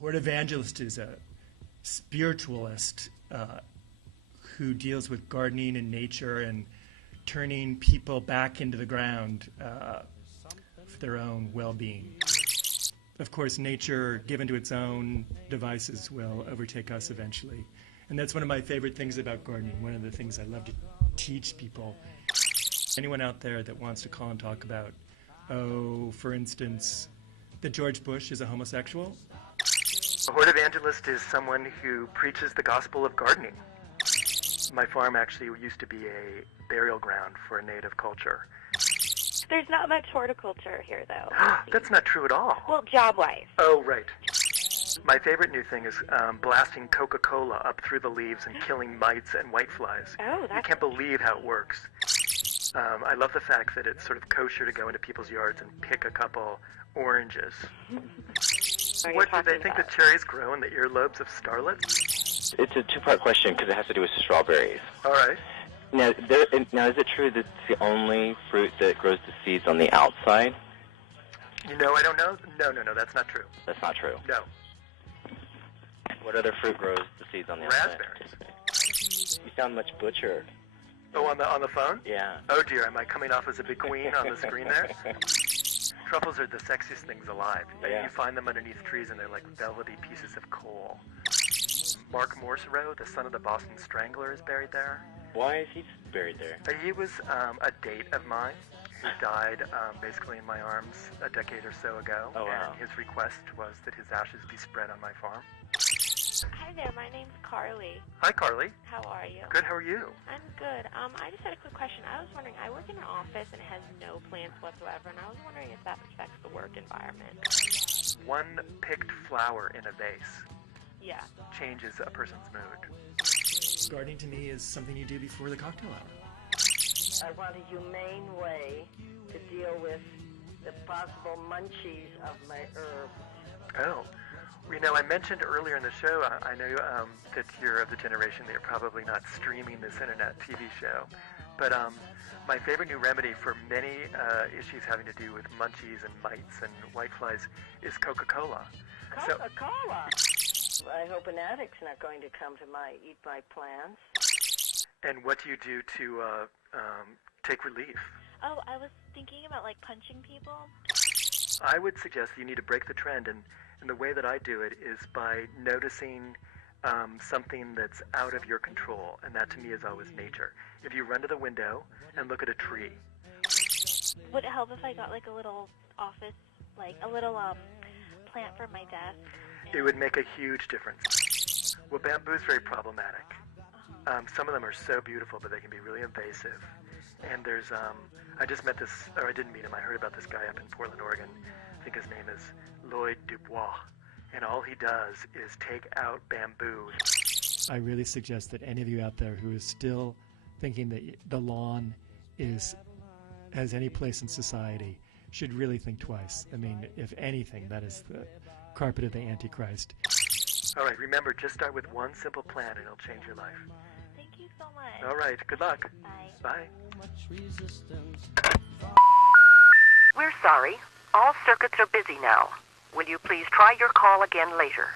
Horde evangelist is a spiritualist who deals with gardening and nature and turning people back into the ground for their own well-being. Of course, nature, given to its own devices, will overtake us eventually. And that's one of my favorite things about gardening, one of the things I love to teach people. Anyone out there that wants to call and talk about, for instance, that George Bush is a homosexual? A horde evangelist is someone who preaches the gospel of gardening. My farm actually used to be a burial ground for a native culture. There's not much horticulture here, though. That's not true at all. Well, job-wise. Oh, right. My favorite new thing is blasting Coca-Cola up through the leaves and killing mites and whiteflies. Oh, that's... You can't believe how it works. I love the fact that it's sort of kosher to go into people's yards and pick a couple oranges. What, do they think that cherries grow in the earlobes of starlets? It's a two-part question because it has to do with strawberries. All right. Now, is it true that it's the only fruit that grows the seeds on the outside? I don't know. No, that's not true. That's not true. No. What other fruit grows the seeds on the outside? Raspberries. You sound much butcher. Oh, on the phone? Yeah. Oh dear, am I coming off as a big queen on the screen there? Truffles are the sexiest things alive. Yeah. You find them underneath trees and they're like velvety pieces of coal. Mark Morserow, the son of the Boston Strangler, is buried there. Why is he buried there? He was a date of mine who died basically in my arms a decade or so ago. Oh, wow. And his request was that his ashes be spread on my farm. Hi there, my name's Carly. Hi, Carly. How are you? Good, how are you? I'm good. I just had a quick question. I was wondering, I work in an office and it has no plants whatsoever, and I was wondering if that affects the work environment. One picked flower in a vase Yeah. changes a person's mood. Gardening to me is something you do before the cocktail hour. I want a humane way to deal with the possible munchies of my herbs. Oh. I mentioned earlier in the show, I know that you're of the generation that you're probably not streaming this internet TV show, but my favorite new remedy for many issues having to do with munchies and mites and whiteflies is Coca-Cola. Coca-Cola? I hope an addict's not going to come to eat my plants. And what do you do to take relief? Oh, I was thinking about, punching people. I would suggest that you need to break the trend, and the way that I do it is by noticing something that's out of your control, and that to me is always nature. If you run to the window and look at a tree. Would it help if I got, a little office, a little plant for my desk? It would make a huge difference. Well, bamboo is very problematic. Some of them are so beautiful, but they can be really invasive. And there's, I just met this, or I didn't meet him, I heard about this guy up in Portland, Oregon. I think his name is Lloyd Dubois. And all he does is take out bamboo. I really suggest that any of you out there who is still thinking that the lawn has any place in society should really think twice. I mean, if anything, that is the carpet of the Antichrist. All right, remember, just start with one simple plan and it'll change your life. Thank you so much. All right, good luck. Bye. Bye. We're sorry. All circuits are busy now. Will you please try your call again later?